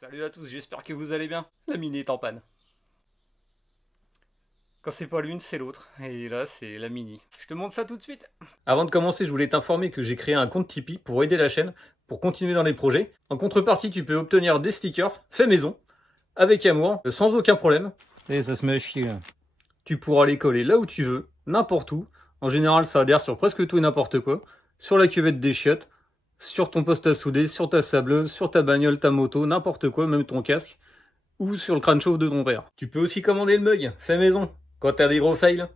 Salut à tous, j'espère que vous allez bien. La Mini est en panne. Quand c'est pas l'une, c'est l'autre. Et là, c'est la Mini. Je te montre ça tout de suite. Avant de commencer, je voulais t'informer que j'ai créé un compte Tipeee pour aider la chaîne, pour continuer dans les projets. En contrepartie, tu peux obtenir des stickers faits maison, avec amour, sans aucun problème. Et ça se met à chier là. Tu pourras les coller là où tu veux, n'importe où. En général, ça adhère sur presque tout et n'importe quoi. Sur la cuvette des chiottes, sur ton poste à souder, sur ta sableuse, sur ta bagnole, ta moto, n'importe quoi, même ton casque. Ou sur le crâne chauve de ton père. Tu peux aussi commander le mug, fait maison. Quand t'as des gros fails,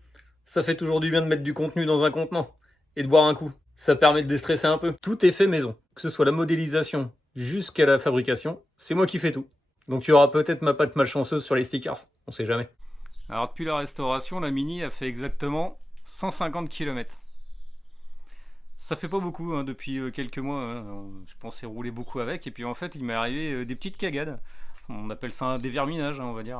ça fait toujours du bien de mettre du contenu dans un contenant et de boire un coup. Ça permet de déstresser un peu. Tout est fait maison. Que ce soit la modélisation jusqu'à la fabrication, c'est moi qui fais tout. Donc il y aura peut-être ma patte malchanceuse sur les stickers, on sait jamais. Alors depuis la restauration, la Mini a fait exactement 150 km. Ça fait pas beaucoup hein, depuis quelques mois. Hein. Je pensais rouler beaucoup avec et puis en fait il m'est arrivé des petites cagades. On appelle ça un déverminage, hein, on va dire.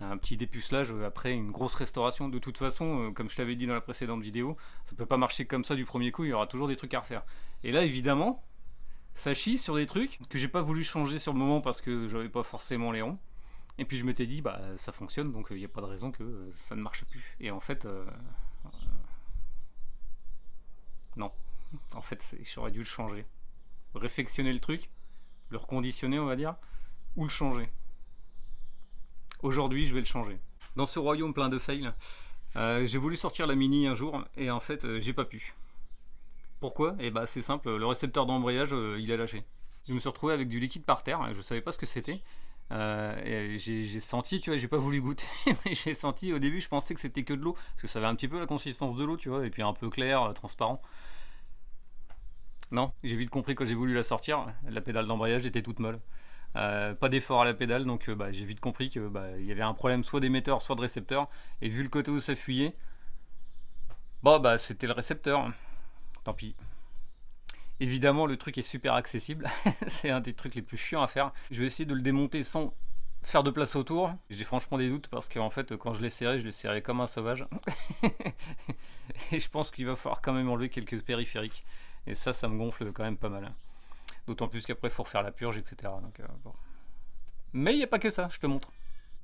Un petit dépucelage après une grosse restauration. De toute façon, comme je t'avais dit dans la précédente vidéo, ça peut pas marcher comme ça du premier coup, il y aura toujours des trucs à refaire. Et là, évidemment, ça chie sur des trucs que j'ai pas voulu changer sur le moment parce que j'avais pas forcément les ronds. Et puis je m'étais dit, bah ça fonctionne, donc il n'y a pas de raison que ça ne marche plus. Et en fait, non. En fait, j'aurais dû le changer. Réfectionner le truc, le reconditionner, on va dire, ou le changer. Aujourd'hui, je vais le changer. Dans ce royaume plein de fails, j'ai voulu sortir la Mini un jour et en fait, j'ai pas pu. Pourquoi? Eh bah, c'est simple, le récepteur d'embrayage, il a lâché. Je me suis retrouvé avec du liquide par terre, je savais pas ce que c'était. J'ai senti, tu vois, j'ai pas voulu goûter, mais j'ai senti au début, je pensais que c'était que de l'eau, parce que ça avait un petit peu la consistance de l'eau, tu vois, et puis un peu clair, transparent. Non, j'ai vite compris quand j'ai voulu la sortir, la pédale d'embrayage était toute molle. Pas d'effort à la pédale, donc j'ai vite compris que il y avait un problème soit d'émetteur, soit de récepteur. Et vu le côté où ça fuyait, c'était le récepteur. Tant pis. Évidemment, le truc est super accessible. C'est un des trucs les plus chiants à faire. Je vais essayer de le démonter sans faire de place autour. J'ai franchement des doutes parce qu'en fait, quand je l'ai serré comme un sauvage. Et je pense qu'il va falloir quand même enlever quelques périphériques. Et ça me gonfle quand même pas mal. D'autant plus qu'après, il faut refaire la purge, etc. Donc, bon. Mais il n'y a pas que ça, je te montre.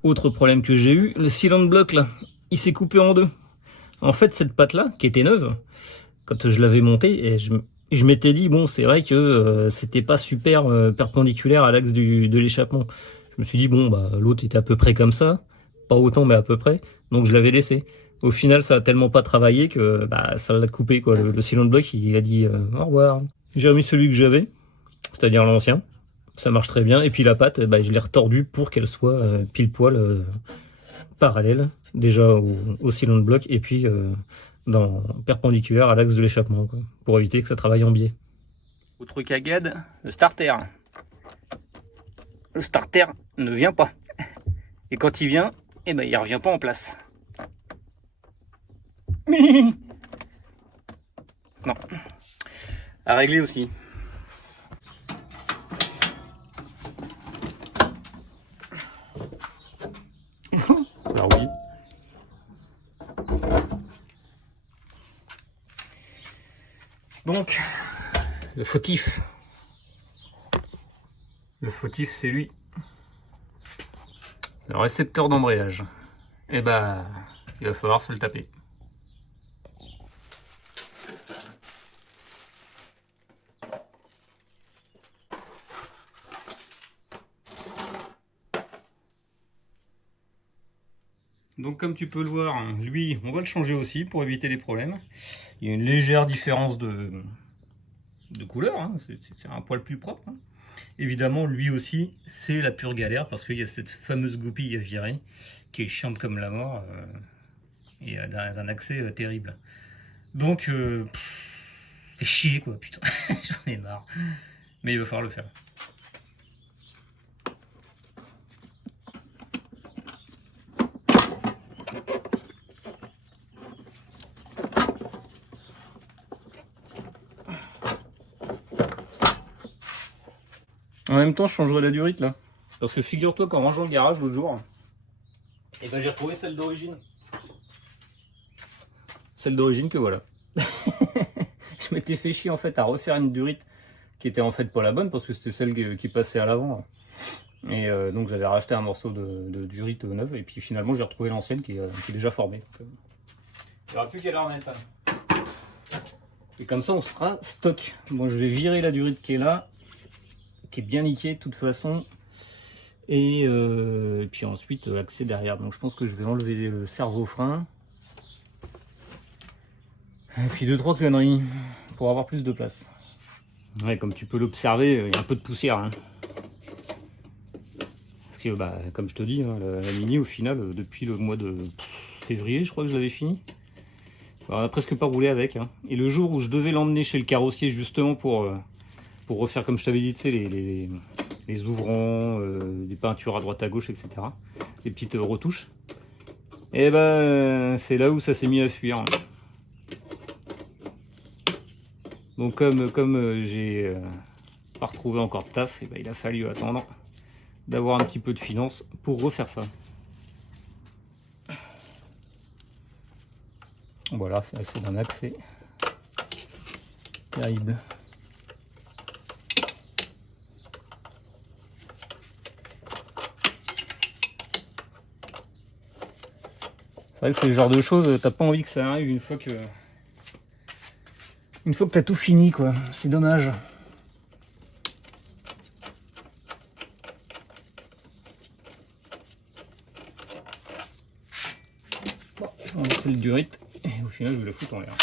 Autre problème que j'ai eu, le cylinder block là, il s'est coupé en deux. En fait, cette patte là, qui était neuve, quand je l'avais montée, et je m'étais dit, bon, c'est vrai que c'était pas super perpendiculaire à l'axe de l'échappement. Je me suis dit, bon, bah, l'autre était à peu près comme ça, pas autant, mais à peu près, donc je l'avais laissé. Au final, ça a tellement pas travaillé que ça l'a coupé, quoi. Le cylinder block, il a dit au revoir. J'ai remis celui que j'avais, c'est-à-dire l'ancien. Ça marche très bien. Et puis la patte, je l'ai retordue pour qu'elle soit pile poil parallèle, déjà au cylinder block, et puis perpendiculaire à l'axe de l'échappement, pour éviter que ça travaille en biais. Autre cagade, le starter. Le starter ne vient pas. Et quand il vient, il revient pas en place. Non. À régler aussi. Alors oui. Donc, le fautif. Le fautif, c'est lui. Le récepteur d'embrayage. Il va falloir se le taper. Donc comme tu peux le voir, lui, on va le changer aussi pour éviter les problèmes. Il y a une légère différence de couleur, hein. C'est un poil plus propre. Hein. Évidemment, lui aussi, c'est la pure galère parce qu'il y a cette fameuse goupille à virer qui est chiante comme la mort et d'un accès terrible. Donc, fait chier quoi, putain, j'en ai marre. Mais il va falloir le faire. En même temps, je changerai la durite là. Parce que figure-toi qu'en rangeant le garage l'autre jour, j'ai retrouvé celle d'origine. Celle d'origine que voilà. Je m'étais fait chier en fait à refaire une durite qui était en fait pas la bonne parce que c'était celle qui passait à l'avant. Et donc j'avais racheté un morceau de durite neuve, et puis finalement j'ai retrouvé l'ancienne qui est déjà formée. Donc, il n'y aura plus qu'à la remettre. Et comme ça on sera stock. Bon, je vais virer la durite qui est là, qui est bien niquée de toute façon. Et puis ensuite axer derrière. Donc je pense que je vais enlever le servo-frein. Et puis 2-3 conneries pour avoir plus de place. Ouais, comme tu peux l'observer, il y a un peu de poussière. Hein. Parce que bah, comme je te dis, hein, la Mini au final, depuis le mois de février, je crois que je l'avais fini. On a presque pas roulé avec. Hein. Et le jour où je devais l'emmener chez le carrossier justement pour refaire, comme je t'avais dit, tu sais, les ouvrants, des peintures à droite à gauche, etc. Des petites retouches. Et ben c'est là où ça s'est mis à fuir. Donc comme j'ai pas retrouvé encore de taf, et ben, il a fallu attendre d'avoir un petit peu de finance pour refaire ça. Voilà, c'est d'un accès terrible. C'est vrai que c'est le genre de choses, t'as pas envie que ça arrive une fois que t'as tout fini, quoi. C'est dommage. Bon, je vais enlever le durite et au final je vais la foutre en l'air.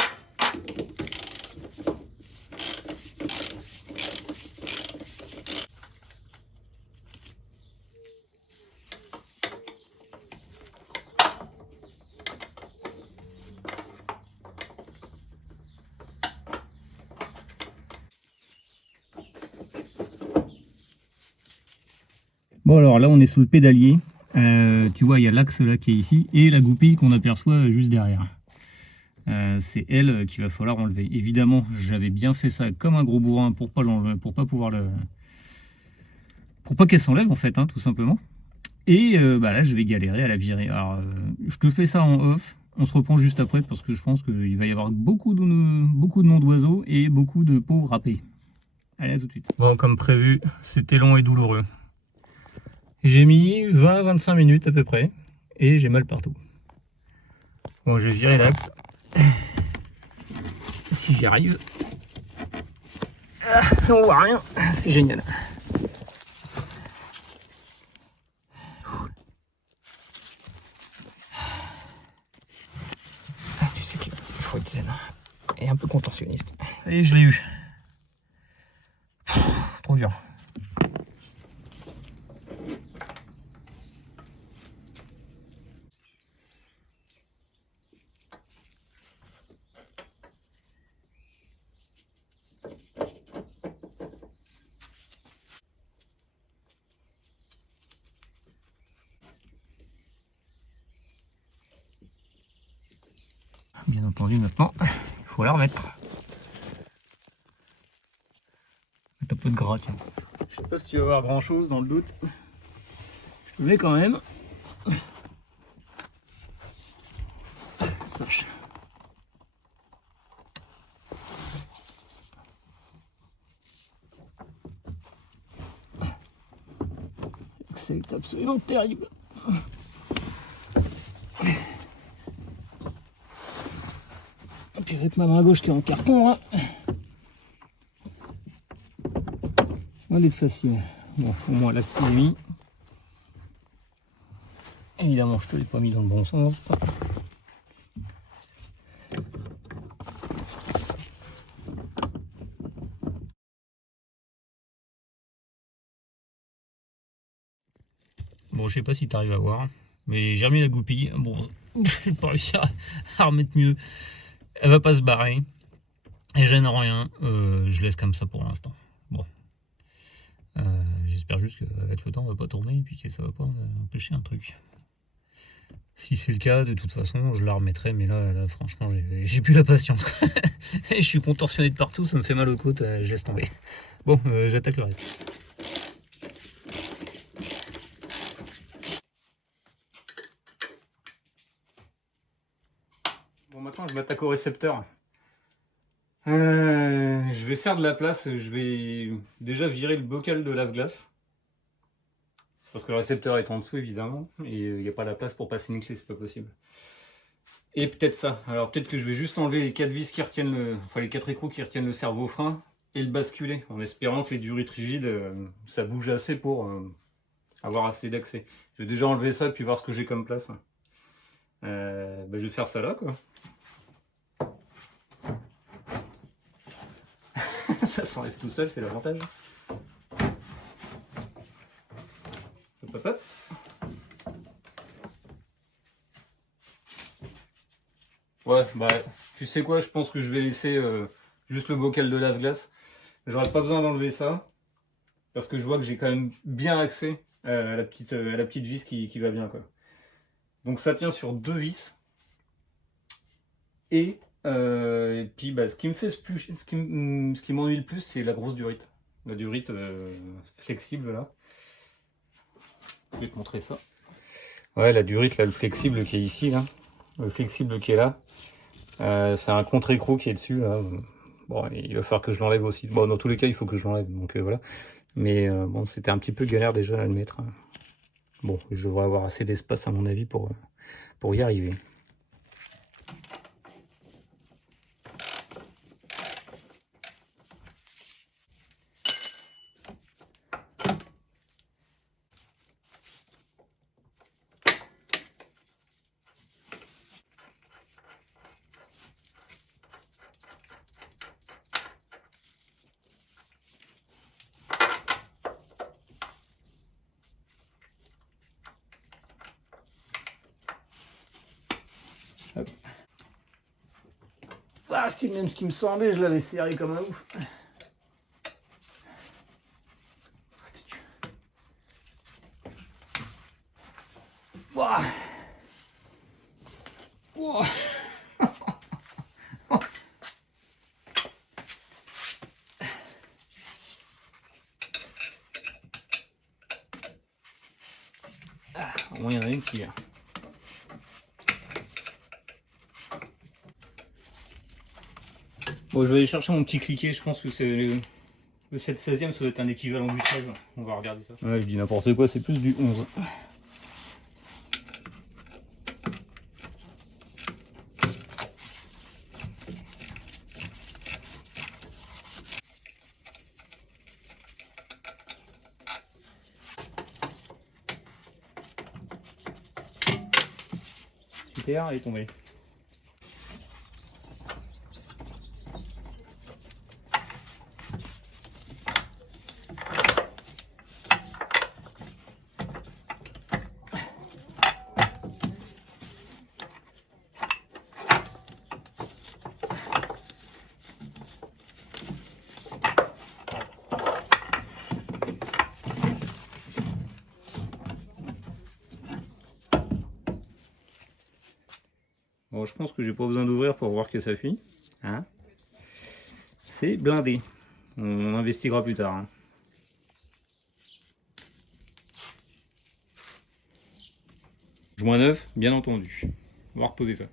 Bon alors là on est sous le pédalier, tu vois il y a l'axe là qui est ici et la goupille qu'on aperçoit juste derrière. C'est elle qu'il va falloir enlever. Évidemment j'avais bien fait ça comme un gros bourrin pour pas pouvoir pour pas qu'elle s'enlève en fait, hein, tout simplement. Et bah là je vais galérer à la virer. Alors je te fais ça en off, on se reprend juste après parce que je pense qu'il va y avoir beaucoup de noms d'oiseaux et beaucoup de peaux râpées. Allez, à tout de suite. Bon, comme prévu, c'était long et douloureux. J'ai mis 20-25 minutes à peu près, et j'ai mal partout. Bon, je vais virer l'axe. Si j'y arrive. Ah, on voit rien, c'est génial. Ah, tu sais qu'il faut être zen et un peu contorsionniste. Ça y est, je l'ai eu. Trop dur. Bien entendu, maintenant, il faut la remettre. Un peu de gras, tiens. Je sais pas si tu vas voir grand chose dans le doute. Je le mets quand même. Vache. C'est absolument terrible. Et puis avec ma main gauche qui est en carton là. On est facile. Bon, au moins l'axe est mis. Évidemment, je te l'ai pas mis dans le bon sens. Bon, je sais pas si tu arrives à voir, mais j'ai remis la goupille. Bon, j'ai pas réussi à remettre mieux. Elle va pas se barrer. Elle gêne rien. Je laisse comme ça pour l'instant. Bon. J'espère juste qu'avec le temps, on va pas tourner et puis que ça va pas empêcher un truc. Si c'est le cas, de toute façon, je la remettrai, mais là franchement, j'ai plus la patience. Je suis contorsionné de partout, ça me fait mal aux côtes, je laisse tomber. Bon, j'attaque le reste. Bon, maintenant, je m'attaque au récepteur. Je vais faire de la place, je vais déjà virer le bocal de lave-glace. Parce que le récepteur est en dessous évidemment, et il n'y a pas la place pour passer une clé, c'est pas possible. Et peut-être ça. Alors peut-être que je vais juste enlever les 4 vis qui retiennent les 4 écrous qui retiennent le servo-frein et le basculer, en espérant que les durites rigides, ça bouge assez pour avoir assez d'accès. Je vais déjà enlever ça puis voir ce que j'ai comme place. Je vais faire ça là quoi. Ça s'enlève tout seul, c'est l'avantage. Hop, hop, hop. Ouais, bah, tu sais quoi, je pense que je vais laisser juste le bocal de lave-glace. J'aurais pas besoin d'enlever ça, parce que je vois que j'ai quand même bien accès à la petite vis qui va bien, quoi. Donc ça tient sur 2 vis. Et puis, bah, ce qui me fait ce qui m'ennuie le plus, c'est la grosse durite. La durite flexible, là. Je vais te montrer ça. Ouais, la durite, là, le flexible qui est ici, là. Le flexible qui est là. C'est un contre-écrou qui est dessus, là. Bon, il va falloir que je l'enlève aussi. Bon, dans tous les cas, il faut que je l'enlève, donc voilà. Mais bon, c'était un petit peu galère déjà à le mettre. Bon, je devrais avoir assez d'espace, à mon avis, pour y arriver. Hop. Ah, c'est même ce qui me semblait, je l'avais serré comme un ouf. Ouah. Ouah. Ah, au moins il y en a une qui vient. Bon, je vais aller chercher mon petit cliquet, je pense que c'est le 7/16e, ça doit être un équivalent du 13. On va regarder ça. Ouais, je dis n'importe quoi, c'est plus du 11. Super, elle est tombée. Bon, je pense que j'ai pas besoin d'ouvrir pour voir que ça fuit. Hein, c'est blindé. On investiguera plus tard. Hein. Joint neuf, bien entendu. On va reposer ça.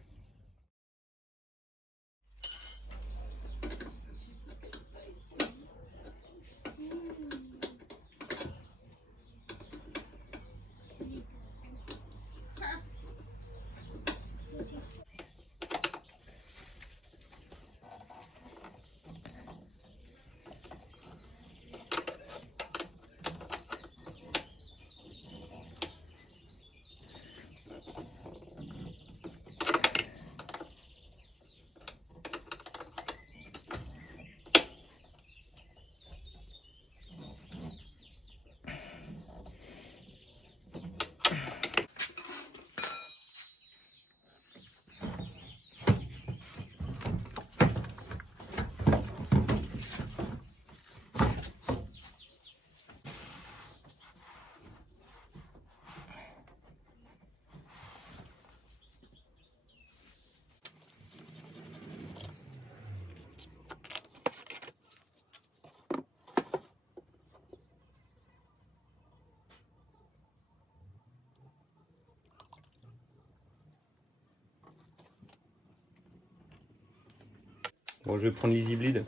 Bon, je vais prendre l'Easy Bleed.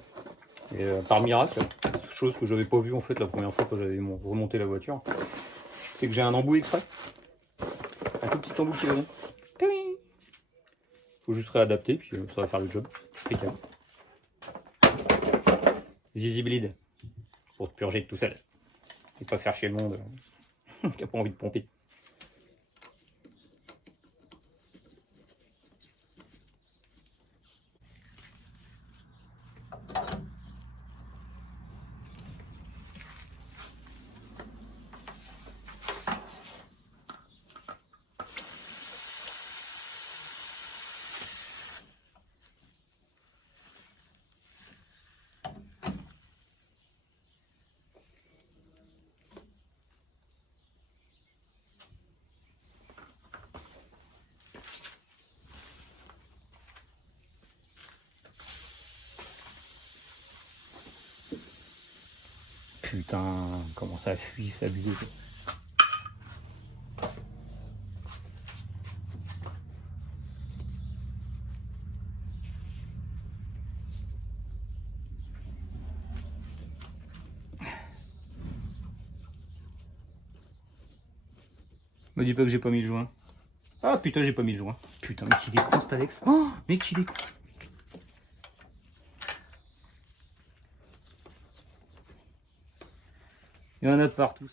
Et par miracle, chose que j'avais pas vue en fait la première fois quand j'avais remonté la voiture, c'est que j'ai un embout exprès. Un tout petit embout qui va bien. Faut juste réadapter, puis ça va faire le job. Impeccable. Zizi Bleed. Pour te purger de tout seul. Et pas faire chier le monde qui a pas envie de pomper. Putain, comment ça fuit, ça abusé. Me dis pas que j'ai pas mis le joint. Ah putain, j'ai pas mis le joint. Putain, mais qu'il est con cet Alex. Oh, mais qu'il est con. Il y en a de partout.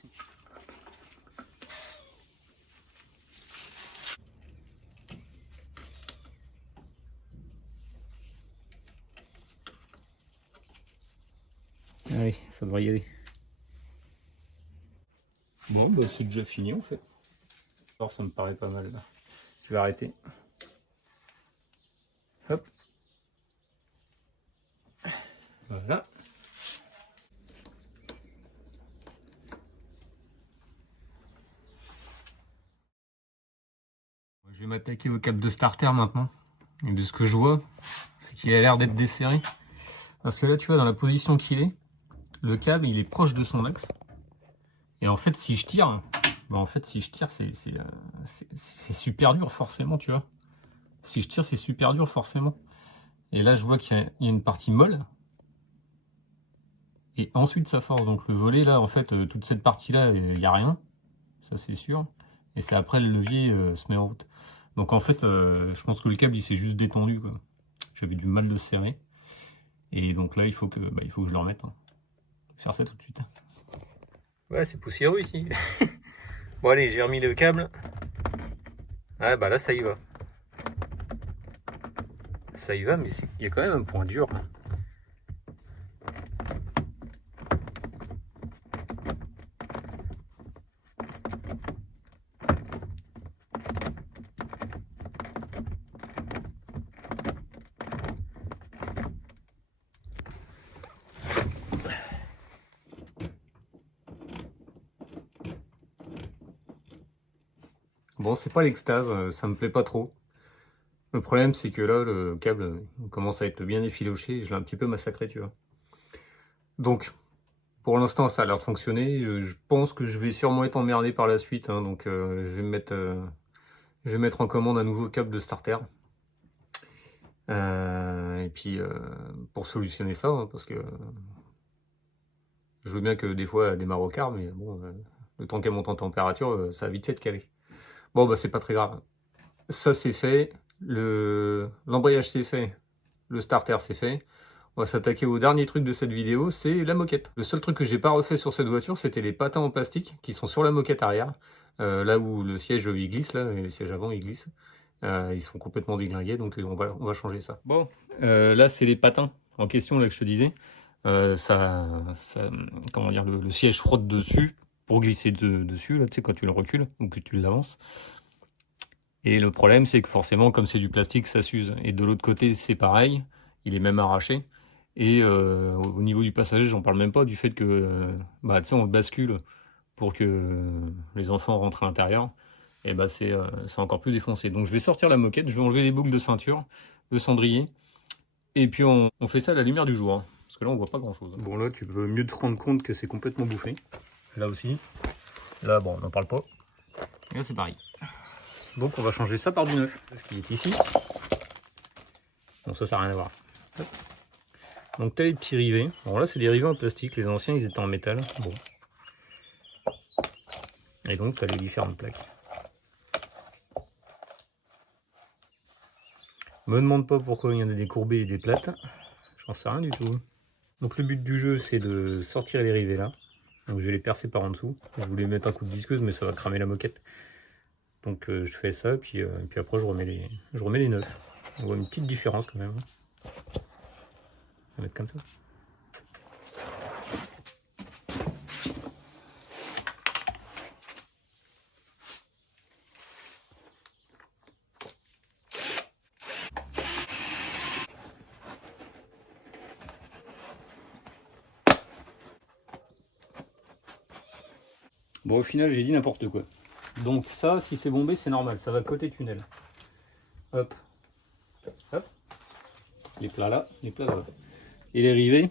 Allez, ça devrait y aller. Bon, bah c'est déjà fini en fait. Alors ça me paraît pas mal là. Je vais arrêter. Hop. Voilà. Je vais m'attaquer au câble de starter maintenant. Et de ce que je vois, c'est qu'il a l'air d'être desserré. Parce que là, tu vois, dans la position qu'il est, le câble, il est proche de son axe. Et en fait, si je tire, c'est super dur forcément, tu vois. Si je tire, c'est super dur forcément. Et là, je vois qu'il y a une partie molle. Et ensuite, ça force. Donc le volet, là, en fait, toute cette partie-là, il n'y a rien. Ça, c'est sûr. Et c'est après, le levier se met en route. Donc en fait, je pense que le câble, il s'est juste détendu, quoi. J'avais du mal de serrer. Et donc là, il faut que je le remette. Hein. Faire ça tout de suite. Ouais, c'est poussiéreux ici. Bon allez, j'ai remis le câble. Ah bah là, ça y va. Ça y va, mais il y a quand même un point dur. Hein. Bon, c'est pas l'extase, ça me plaît pas trop. Le problème, c'est que là, le câble commence à être bien effiloché et je l'ai un petit peu massacré, tu vois. Donc, pour l'instant, ça a l'air de fonctionner. Je pense que je vais sûrement être emmerdé par la suite, hein, donc je vais mettre en commande un nouveau câble de starter. Et puis, pour solutionner ça, hein, parce que je veux bien que des fois, elle démarre au quart, mais bon, le temps qu'elle monte en température, ça a vite fait de caler. Bon, bah, c'est pas très grave. Ça, c'est fait. L'embrayage, c'est fait. Le starter, c'est fait. On va s'attaquer au dernier truc de cette vidéo, c'est la moquette. Le seul truc que j'ai pas refait sur cette voiture, c'était les patins en plastique qui sont sur la moquette arrière. Là où le siège, il glisse, là, et le siège avant, il glisse. Ils sont complètement déglingués, donc on va changer ça. Bon, là, c'est les patins en question là, que je te disais. Comment dire, le siège frotte dessus pour glisser dessus, là, tu sais, quand tu le recules ou que tu l'avances. Et le problème, c'est que forcément, comme c'est du plastique, ça s'use. Et de l'autre côté, c'est pareil, il est même arraché. Et au niveau du passager, j'en parle même pas du fait que, tu sais, on le bascule pour que les enfants rentrent à l'intérieur. Et bah, c'est encore plus défoncé. Donc je vais sortir la moquette, je vais enlever les boucles de ceinture, le cendrier. Et puis on fait ça à la lumière du jour. Hein, parce que là, on voit pas grand-chose. Bon, là, tu peux mieux te rendre compte que c'est complètement bouffé. Là aussi. Là, bon, on n'en parle pas. Et là, c'est pareil. Donc on va changer ça par du neuf, qui est ici. Bon, ça n'a rien à voir. Hop. Donc tu as les petits rivets. Bon là c'est des rivets en plastique, les anciens ils étaient en métal. Bon. Et donc tu as les différentes plaques. Me demande pas pourquoi il y en a des courbées et des plates. J'en sais rien du tout. Donc le but du jeu, c'est de sortir les rivets là. Donc je vais les percer par en dessous. Je voulais mettre un coup de visqueuse, mais ça va cramer la moquette. Donc je fais ça, puis après je remets les neufs. On voit une petite différence quand même. On va mettre comme ça. Bon, au final, j'ai dit n'importe quoi. Donc ça, si c'est bombé, c'est normal. Ça va côté tunnel. Hop. Hop. Les plats là, les plats là. Et les rivets,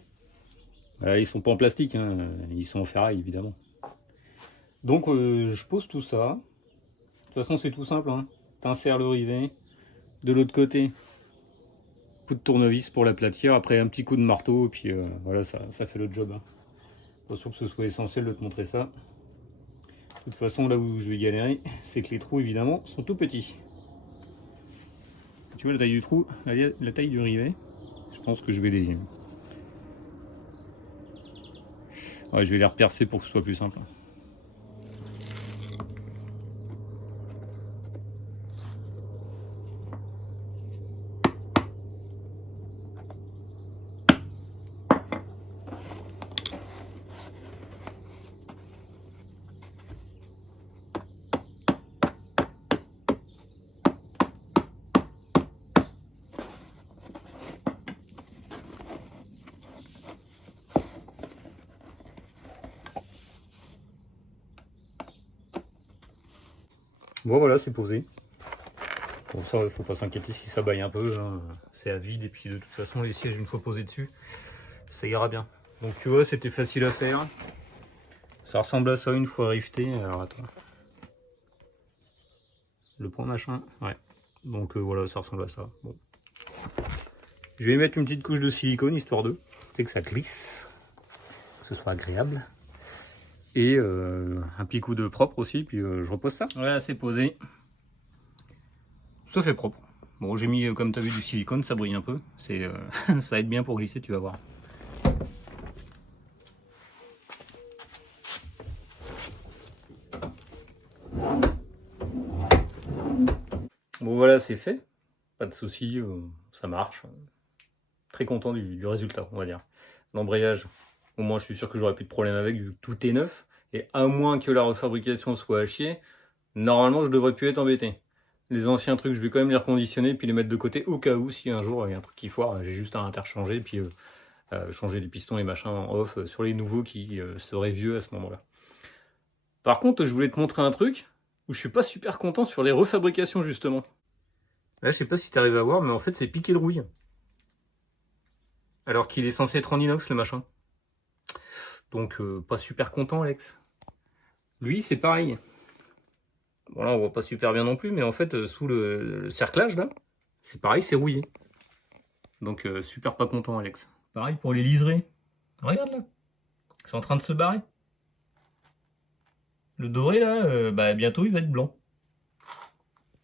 ils sont pas en plastique, hein. Ils sont en ferraille, évidemment. Donc je pose tout ça. De toute façon, c'est tout simple, hein. T'insères le rivet. De l'autre côté, coup de tournevis pour l'aplatir. Après, un petit coup de marteau. Et puis voilà, ça fait le job, hein. Pas sûr que ce soit essentiel de te montrer ça. De toute façon, là où je vais galérer, c'est que les trous, évidemment, sont tout petits. Tu vois la taille du trou, la taille du rivet. Je pense que je vais les... Ouais, je vais les repercer pour que ce soit plus simple. Bon voilà, c'est posé. Bon ça, il faut pas s'inquiéter si ça baille un peu, hein. C'est à vide et puis de toute façon les sièges une fois posés dessus, ça ira bien. Donc tu vois, c'était facile à faire. Ça ressemble à ça une fois rifté. Alors attends. Le point machin, ouais. Donc voilà, ça ressemble à ça. Bon. Je vais mettre une petite couche de silicone histoire de, c'est que ça glisse, que ce soit agréable. Et un petit coup de propre aussi, puis je repose ça. Voilà, c'est posé. Ça fait propre. Bon, j'ai mis, comme tu as vu, du silicone, ça brille un peu. Ça aide bien pour glisser, tu vas voir. Bon, voilà, c'est fait. Pas de soucis, ça marche. Très content du résultat, on va dire. L'embrayage, au moins je suis sûr que j'aurai plus de problème avec, vu que tout est neuf. Et à moins que la refabrication soit à chier, normalement je devrais plus être embêté. Les anciens trucs, je vais quand même les reconditionner puis les mettre de côté au cas où si un jour il y a un truc qui foire, j'ai juste à interchanger puis changer les pistons et machin en off sur les nouveaux qui seraient vieux à ce moment-là. Par contre, je voulais te montrer un truc où je suis pas super content sur les refabrications justement. Là, je sais pas si tu arrives à voir, mais en fait c'est piqué de rouille. Alors qu'il est censé être en inox le machin. Donc pas super content Alex. Lui c'est pareil. Bon là on voit pas super bien non plus, mais en fait sous le cerclage là, c'est pareil, c'est rouillé. Donc super pas content Alex. Pareil pour les liserés. Regarde là. C'est en train de se barrer. Le doré là, bah bientôt il va être blanc.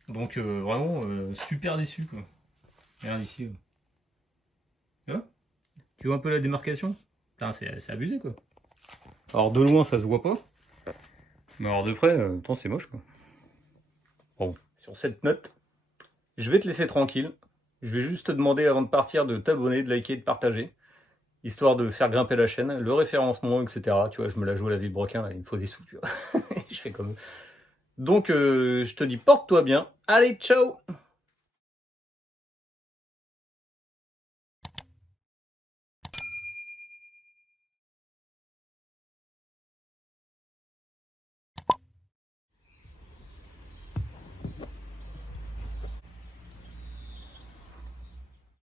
Donc vraiment super déçu quoi. Regarde ici. Tu vois un peu la démarcation? Putain, c'est abusé quoi. Alors de loin ça se voit pas. Mais alors de près, c'est moche quoi. Bon, sur cette note, je vais te laisser tranquille. Je vais juste te demander avant de partir de t'abonner, de liker, de partager. Histoire de faire grimper la chaîne, le référencement, etc. Tu vois, je me la joue à la Villebrequin, là, il me faut des sous, tu vois. Je fais comme eux. Donc, je te dis porte-toi bien. Allez, ciao!